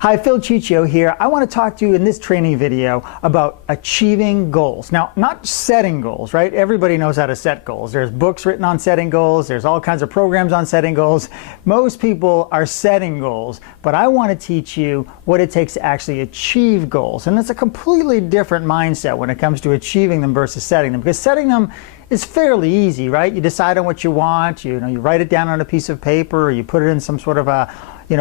Hi, Phil Cicio here. I want to talk to you in this training video about achieving goals. Now, not setting goals, right? Everybody knows how to set goals. There's books written on setting goals. There's all kinds of programs on setting goals. Most people are setting goals, but I want to teach you what it takes to actually achieve goals. And it's a completely different mindset when it comes to achieving them versus setting them, because setting them is fairly easy, right? You decide on what you want, you write it down on a piece of paper, or you put it in some sort of a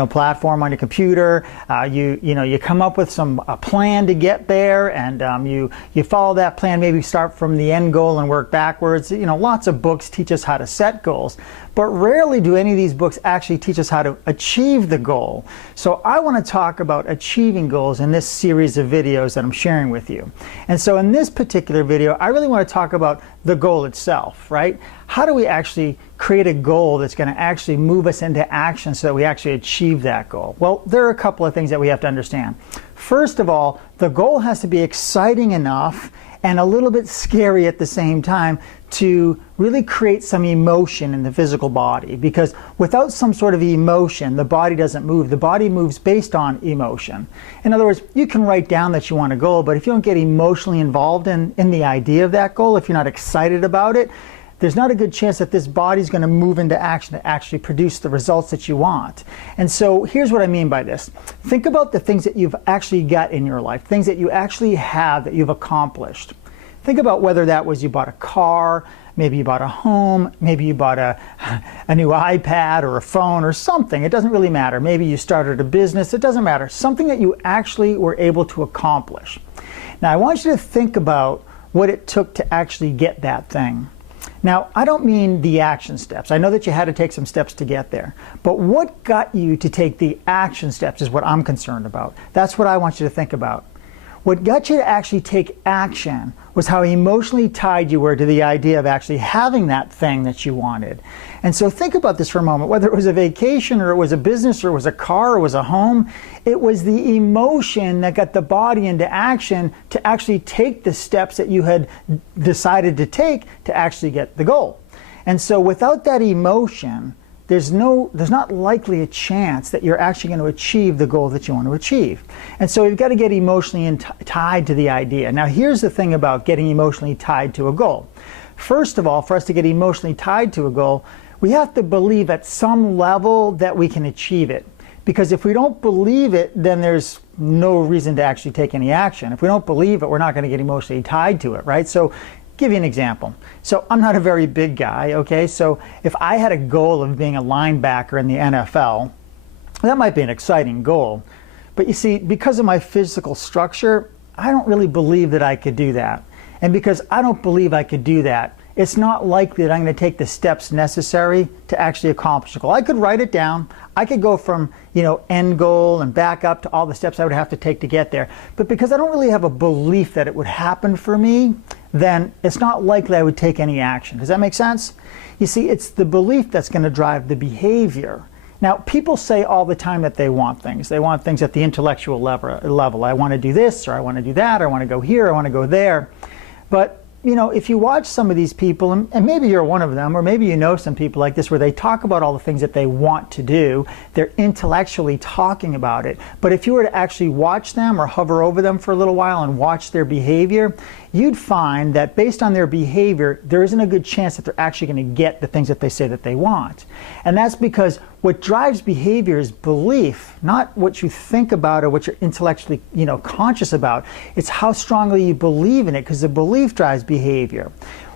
platform on your computer. You come up with a plan to get there, and you follow that plan. Maybe start from the end goal and work backwards. Lots of books teach us how to set goals, but rarely do any of these books actually teach us how to achieve the goal. So I want to talk about achieving goals in this series of videos that I'm sharing with you. And so in this particular video, I really want to talk about the goal itself, right? How do we actually create a goal that's going to actually move us into action so that we actually achieve that goal? Well, there are a couple of things that we have to understand. First of all, the goal has to be exciting enough and a little bit scary at the same time to really create some emotion in the physical body, because without some sort of emotion, the body doesn't move. The body moves based on emotion. In other words, you can write down that you want a goal, but if you don't get emotionally involved in the idea of that goal, if you're not excited about it, there's not a good chance that this body's going to move into action to actually produce the results that you want. And so here's what I mean by this. Think about the things that you've actually got in your life, things that you actually have that you've accomplished. Think about whether that was you bought a car, maybe you bought a home, maybe you bought a new iPad or a phone or something. It doesn't really matter. Maybe you started a business. It doesn't matter. Something that you actually were able to accomplish. Now, I want you to think about what it took to actually get that thing. Now, I don't mean the action steps. I know that you had to take some steps to get there. But what got you to take the action steps is what I'm concerned about. That's what I want you to think about. What got you to actually take action was how emotionally tied you were to the idea of actually having that thing that you wanted. And so think about this for a moment. Whether it was a vacation, or it was a business, or it was a car, or it was a home, it was the emotion that got the body into action to actually take the steps that you had decided to take to actually get the goal. And so without that emotion, there's not likely a chance that you're actually going to achieve the goal that you want to achieve. And so you've got to get emotionally tied to the idea. Now, here's the thing about getting emotionally tied to a goal. First of all, for us to get emotionally tied to a goal, we have to believe at some level that we can achieve it. Because if we don't believe it, then there's no reason to actually take any action. If we don't believe it, we're not going to get emotionally tied to it, right? So, give you an example. So I'm not a very big guy, okay? So if I had a goal of being a linebacker in the NFL, that might be an exciting goal. But you see, because of my physical structure, I don't really believe that I could do that. And because I don't believe I could do that, it's not likely that I'm going to take the steps necessary to actually accomplish the goal. I could write it down. I could go from, end goal and back up to all the steps I would have to take to get there. But because I don't really have a belief that it would happen for me, then it's not likely I would take any action. Does that make sense? You see, it's the belief that's going to drive the behavior. Now, people say all the time that they want things. They want things at the intellectual level. I want to do this, or I want to do that, or I want to go here, I want to go there. But if you watch some of these people, and maybe you're one of them, or maybe you know some people like this, where they talk about all the things that they want to do, they're intellectually talking about it. But if you were to actually watch them or hover over them for a little while and watch their behavior, you'd find that based on their behavior, there isn't a good chance that they're actually going to get the things that they say that they want. And that's because what drives behavior is belief, not what you think about or what you're intellectually, conscious about. It's how strongly you believe in it, because the belief drives behavior.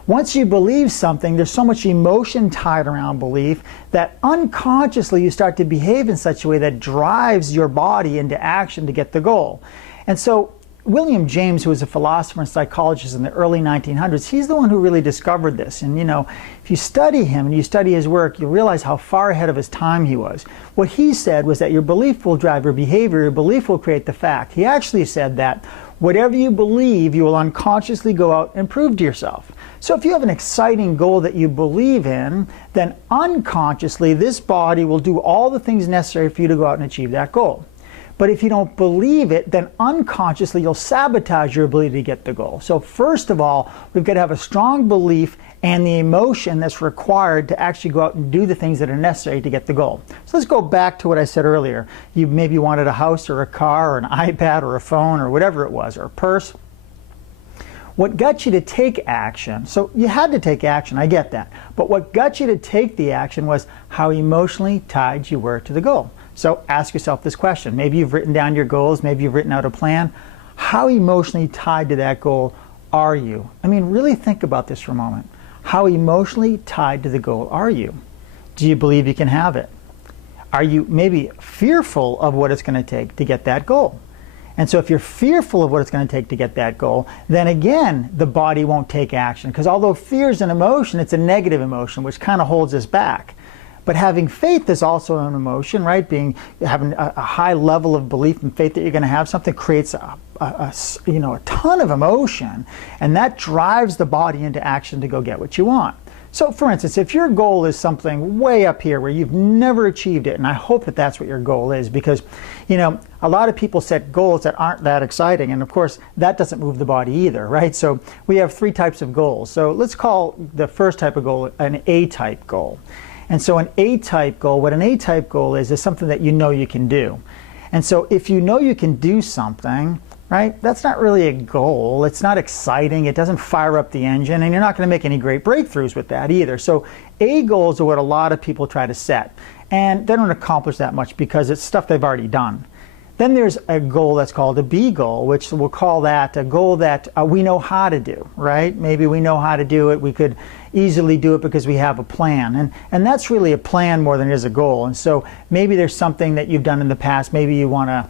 Once you believe something, there's so much emotion tied around belief that unconsciously you start to behave in such a way that drives your body into action to get the goal. And so William James, who was a philosopher and psychologist in the early 1900s, he's the one who really discovered this. And if you study him and you study his work, you realize how far ahead of his time he was. What he said was that your belief will drive your behavior, your belief will create the fact. He actually said that whatever you believe, you will unconsciously go out and prove to yourself. So if you have an exciting goal that you believe in, then unconsciously this body will do all the things necessary for you to go out and achieve that goal. But if you don't believe it, then unconsciously you'll sabotage your ability to get the goal. So first of all, we've got to have a strong belief and the emotion that's required to actually go out and do the things that are necessary to get the goal. So let's go back to what I said earlier. You maybe wanted a house or a car or an iPad or a phone or whatever it was, or a purse. What got you to take action, so you had to take action, I get that, but what got you to take the action was how emotionally tied you were to the goal. So ask yourself this question. Maybe you've written down your goals, maybe you've written out a plan. How emotionally tied to that goal are you? I mean, really think about this for a moment. How emotionally tied to the goal are you? Do you believe you can have it? Are you maybe fearful of what it's going to take to get that goal? And so if you're fearful of what it's going to take to get that goal, then again, the body won't take action. Because although fear is an emotion, it's a negative emotion, which kind of holds us back. But having faith is also an emotion, right? Having a high level of belief and faith that you're going to have something creates a ton of emotion, and that drives the body into action to go get what you want. So for instance, if your goal is something way up here where you've never achieved it, and I hope that that's what your goal is, because a lot of people set goals that aren't that exciting, and of course that doesn't move the body either, right? So we have three types of goals. So let's call the first type of goal an A-type goal. And so an A-type goal, what an A-type goal is something that you know you can do. And so if you know you can do something, right, that's not really a goal. It's not exciting. It doesn't fire up the engine, and you're not going to make any great breakthroughs with that either. So A goals are what a lot of people try to set, and they don't accomplish that much because it's stuff they've already done. Then there's a goal that's called a B goal, which we'll call that a goal that we know how to do, right? Maybe we know how to do it. We could easily do it because we have a plan. And that's really a plan more than it is a goal. And so maybe there's something that you've done in the past. Maybe you want to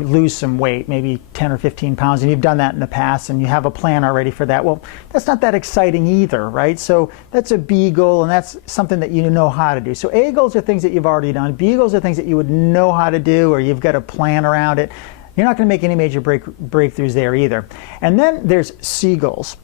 lose some weight, maybe 10 or 15 pounds, and you've done that in the past and you have a plan already for that. Well, that's not that exciting either, right? So that's a B goal, and that's something that you know how to do. So A goals are things that you've already done. B goals are things that you would know how to do, or you've got a plan around it. You're not going to make any major breakthroughs there either. And then there's C goals.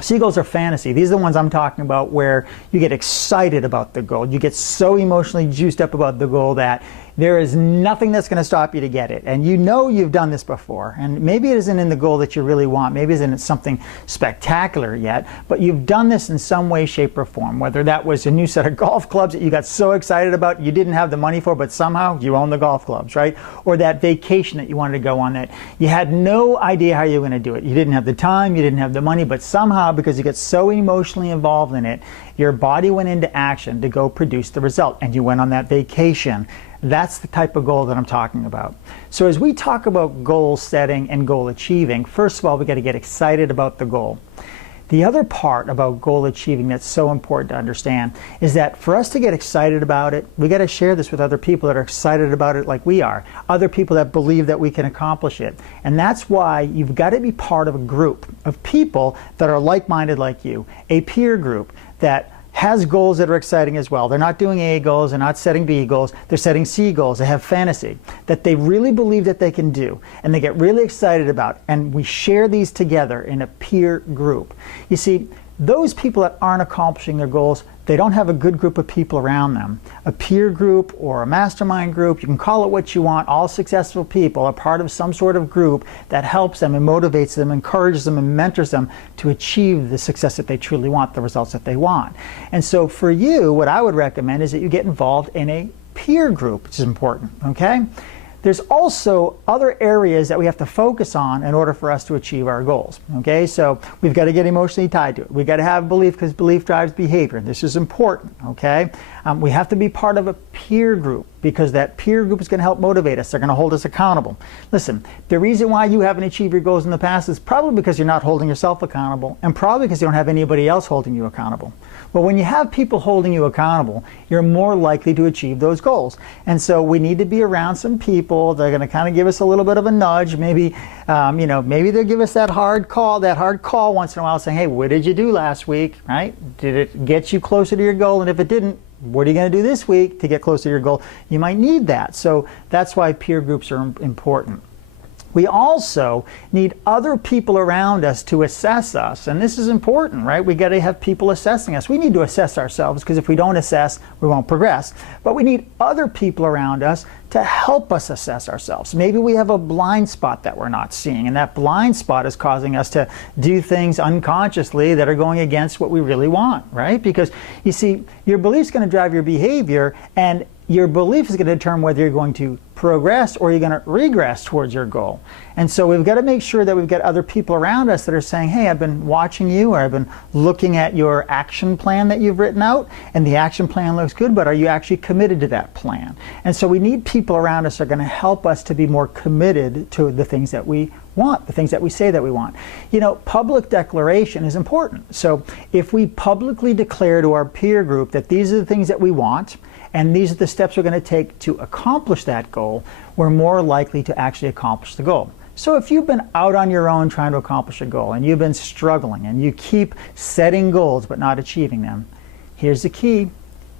C goals are fantasy. These are the ones I'm talking about where you get excited about the goal. You get so emotionally juiced up about the goal that there is nothing that's going to stop you to get it. And you know you've done this before. And maybe it isn't in the goal that you really want. Maybe it isn't something spectacular yet. But you've done this in some way, shape, or form. Whether that was a new set of golf clubs that you got so excited about you didn't have the money for, but somehow you own the golf clubs, right? Or that vacation that you wanted to go on that you had no idea how you were going to do it. You didn't have the time, you didn't have the money, but somehow because you get so emotionally involved in it, your body went into action to go produce the result, and you went on that vacation. That's the type of goal that I'm talking about. So as we talk about goal setting and goal achieving, first of all, we got to get excited about the goal. The other part about goal achieving that's so important to understand is that for us to get excited about it, we got to share this with other people that are excited about it like we are, other people that believe that we can accomplish it. And that's why you've got to be part of a group of people that are like-minded like you, a peer group that has goals that are exciting as well. They're not doing A goals, they're not setting B goals, they're setting C goals. They have fantasy that they really believe that they can do, and they get really excited about, and we share these together in a peer group. You see, those people that aren't accomplishing their goals, they don't have a good group of people around them. A peer group or a mastermind group, you can call it what you want, all successful people are part of some sort of group that helps them and motivates them, encourages them, and mentors them to achieve the success that they truly want, the results that they want. And so for you, what I would recommend is that you get involved in a peer group, which is important, okay? There's also other areas that we have to focus on in order for us to achieve our goals. Okay, so we've got to get emotionally tied to it. We've got to have belief because belief drives behavior. This is important. Okay, we have to be part of a peer group because that peer group is going to help motivate us. They're going to hold us accountable. Listen, the reason why you haven't achieved your goals in the past is probably because you're not holding yourself accountable, and probably because you don't have anybody else holding you accountable. But when you have people holding you accountable, you're more likely to achieve those goals. And so we need to be around some people that are going to kind of give us a little bit of a nudge. Maybe, maybe they'll give us that hard call once in a while saying, hey, what did you do last week, right? Did it get you closer to your goal? And if it didn't, what are you going to do this week to get closer to your goal? You might need that. So that's why peer groups are important. We also need other people around us to assess us. And this is important, right? We got to have people assessing us. We need to assess ourselves, because if we don't assess, we won't progress. But we need other people around us to help us assess ourselves. Maybe we have a blind spot that we're not seeing, and that blind spot is causing us to do things unconsciously that are going against what we really want, right? Because you see, your belief's going to drive your behavior, and your belief is going to determine whether you're going to progress or you're going to regress towards your goal. And so we've got to make sure that we've got other people around us that are saying, hey, I've been watching you, or I've been looking at your action plan that you've written out, and the action plan looks good, but are you actually committed to that plan? And so we need people around us that are going to help us to be more committed to the things that we want, the things that we say that we want. You know, public declaration is important. So if we publicly declare to our peer group that these are the things that we want, and these are the steps we're going to take to accomplish that goal, we're more likely to actually accomplish the goal. So if you've been out on your own trying to accomplish a goal, and you've been struggling, and you keep setting goals but not achieving them, here's the key.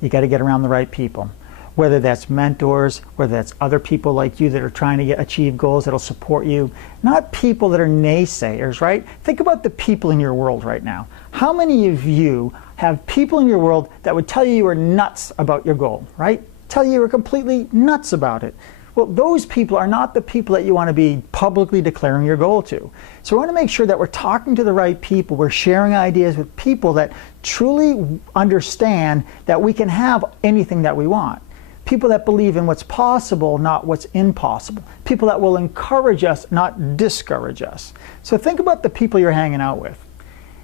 You got to get around the right people. Whether that's mentors, whether that's other people like you that are trying to achieve goals that'll support you, not people that are naysayers, right? Think about the people in your world right now. How many of you have people in your world that would tell you are nuts about your goal, right? Tell you you're completely nuts about it. Well, those people are not the people that you want to be publicly declaring your goal to. So we want to make sure that we're talking to the right people, we're sharing ideas with people that truly understand that we can have anything that we want. People that believe in what's possible, not what's impossible. People that will encourage us, not discourage us. So think about the people you're hanging out with.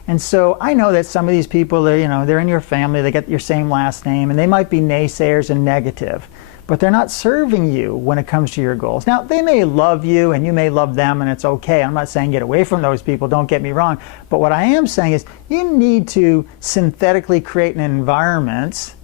And so I know that some of these people, they're in your family, they get your same last name, and they might be naysayers and negative, but they're not serving you when it comes to your goals. Now, they may love you and you may love them, and it's okay. I'm not saying get away from those people, don't get me wrong. But what I am saying is you need to synthetically create an environment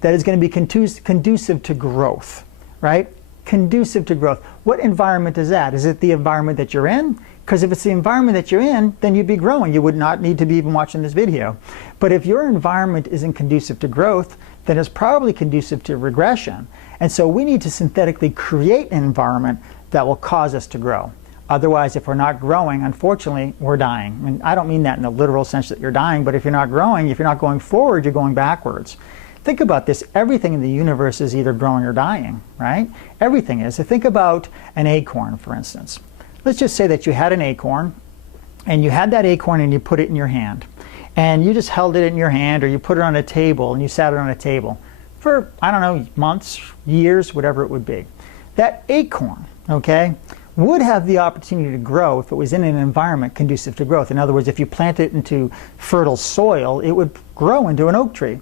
that is going to be conducive to growth, right? Conducive to growth. What environment is that? Is it the environment that you're in? Because if it's the environment that you're in, then you'd be growing. You would not need to be even watching this video. But if your environment isn't conducive to growth, then it's probably conducive to regression. And so we need to synthetically create an environment that will cause us to grow. Otherwise, if we're not growing, unfortunately, we're dying. And I don't mean that in the literal sense that you're dying, but if you're not growing, if you're not going forward, you're going backwards. Think about this. Everything in the universe is either growing or dying, right? Everything is. So think about an acorn, for instance. Let's just say that you had an acorn, and you had that acorn and you put it in your hand. And you just held it in your hand, or you put it on a table and you sat it on a table for, I don't know, months, years, whatever it would be. That acorn, okay, would have the opportunity to grow if it was in an environment conducive to growth. In other words, if you plant it into fertile soil, it would grow into an oak tree.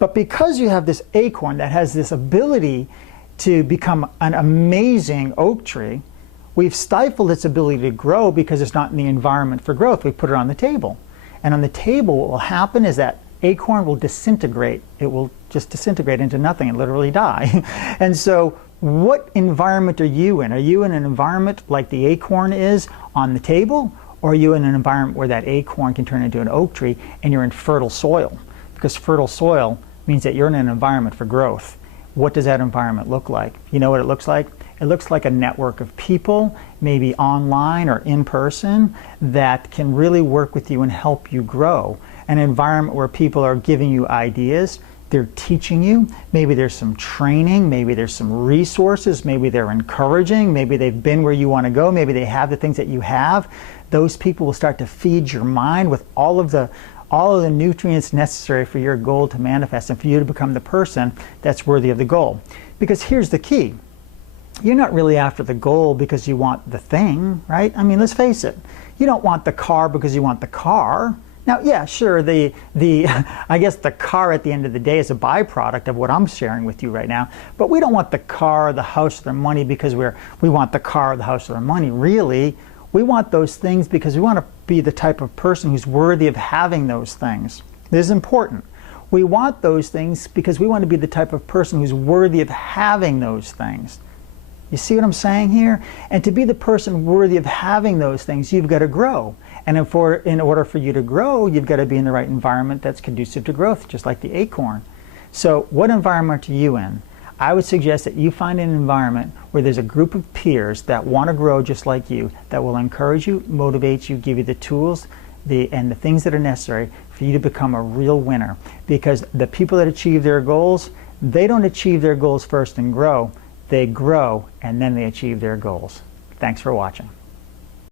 But because you have this acorn that has this ability to become an amazing oak tree, we've stifled its ability to grow because it's not in the environment for growth. We put it on the table. And on the table, what will happen is that acorn will disintegrate. It will just disintegrate into nothing and literally die. And so what environment are you in? Are you in an environment like the acorn is on the table? Or are you in an environment where that acorn can turn into an oak tree and you're in fertile soil? Because fertile soil means that you're in an environment for growth. What does that environment look like? You know what it looks like? It looks like a network of people, maybe online or in person, that can really work with you and help you grow. An environment where people are giving you ideas, they're teaching you, maybe there's some training, maybe there's some resources, maybe they're encouraging, maybe they've been where you want to go, maybe they have the things that you have. Those people will start to feed your mind with all of the nutrients necessary for your goal to manifest and for you to become the person that's worthy of the goal. Because here's the key. You're not really after the goal because you want the thing, right? I mean, let's face it. You don't want the car because you want the car. Now, yeah, sure, I guess the car at the end of the day is a byproduct of what I'm sharing with you right now. But we don't want the car, the house, or the money because we want the car, the house, or the money. Really, we want those things because we want to be the type of person who's worthy of having those things. This is important. We want those things because we want to be the type of person who's worthy of having those things. You see what I'm saying here? And to be the person worthy of having those things, you've got to grow. And in order for you to grow, you've got to be in the right environment that's conducive to growth, just like the acorn. So what environment are you in? I would suggest that you find an environment where there's a group of peers that want to grow just like you, that will encourage you, motivate you, give you the tools and the things that are necessary for you to become a real winner. Because the people that achieve their goals, they don't achieve their goals first and grow. They grow and then they achieve their goals. Thanks for watching.